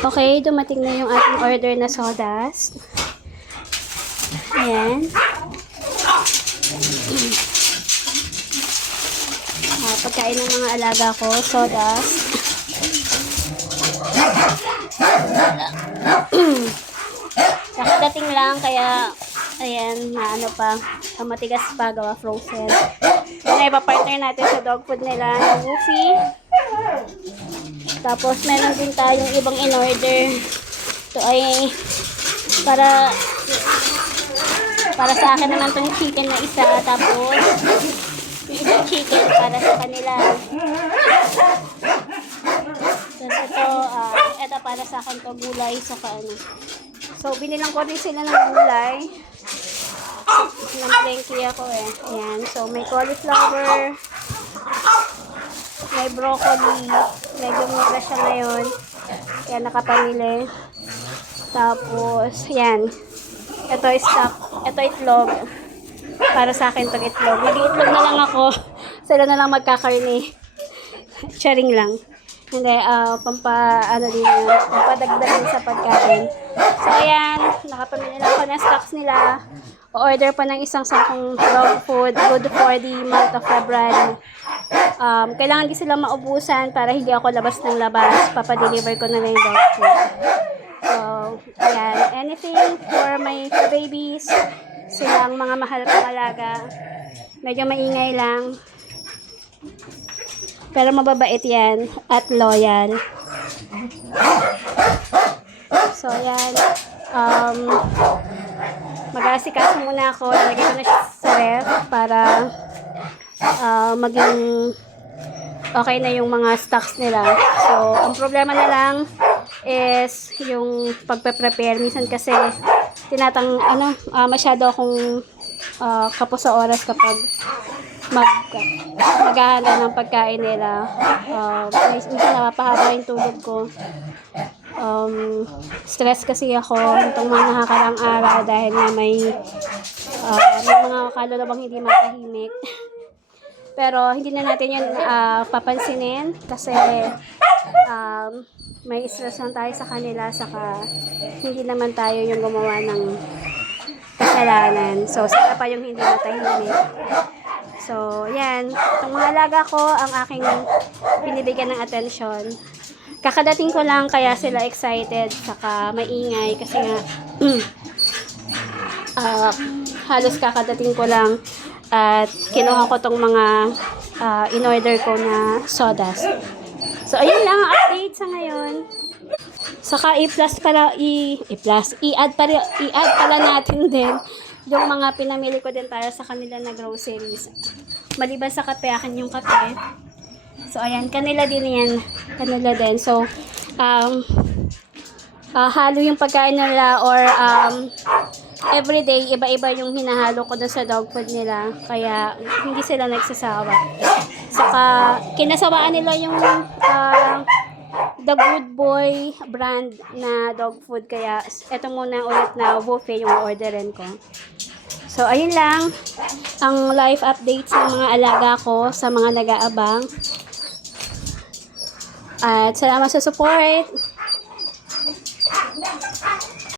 Okay, dumating na yung ating order na sodas. Ayan. Pagkain ng mga alaga ko, sodas. Nakadating lang, kaya ayan, ano pa, matigas pa, gawa frozen. Yan ay ipapartner natin sa dog food nila na Woofy. Tapos meron din tayong ibang in-order. Ito ay para sa akin naman itong chicken na isa. Tapos yung ibang chicken para sa kanila. Tapos ito para sa akin to, gulay. So binilang ko rin sila ng gulay. Nag-blanky ako eh. Ayan. So may cauliflower, may broccoli. Medyo mura siya ngayon. Kaya nakapamili. Tapos, yan. Ito stock. Ito itlog. Para sa akin itong itlog. Mag-iitlog na lang ako. Sila na lang magkakarni. Sharing lang. Hindi, pampadagdag din sa pagkain. So, ayan. Nakapamili na ako ng stocks nila. O-order pa ng isang sakong dog food. Good for the month of February. Kailangan din sila maubusan para hindi ako labas ng labas. Papadeliver ko na lang yung dog food. So, ayan. Anything for my babies. Silang mga mahal kong alaga. Medyo maingay lang. Pero mababait yan. At loyal. So, ayan. Mag-aasikaso muna ako. Lagay ko na siya sa ref para maging okay na yung mga stocks nila. So, ang problema na lang is yung pagpe-prepare. Minsan kasi masyado akong kapos sa oras kapag maghahanda ng pagkain nila. Minsan napapahaba yung tulog ko. Stress kasi ako itong mga nakakarang araw dahil na may mga kalulubang hindi matahimik. Pero hindi na natin yun papansinin kasi may stress lang tayo sa kanila, saka hindi naman tayo yung gumawa ng kasalanan. So, sila pa yung hindi matahimik. So, yan. Itong mga alaga ko ang aking binibigyan ng atensyon. Kakadating ko lang kaya sila excited, saka maingay kasi nga halos kakadating ko lang at kinuha ko tong mga in-order ko na sodas. So, ayun lang ang update sa ngayon. Saka i-add pala natin din yung mga pinamili ko din para sa kanila na groceries. Maliban sa kape, akin yung kape. So, ayan, kanila din yan. Kanila din. So, halo yung pagkain nila or everyday, iba-iba yung hinahalo ko dun sa dog food nila. Kaya, hindi sila nagsasawa. Saka, kinasawaan nila yung The Good Boy brand na dog food. Kaya, eto muna ulit na buffet yung orderin ko. So, ayun lang ang live update sa mga alaga ko, sa mga nag-aabang. At salamat sa support.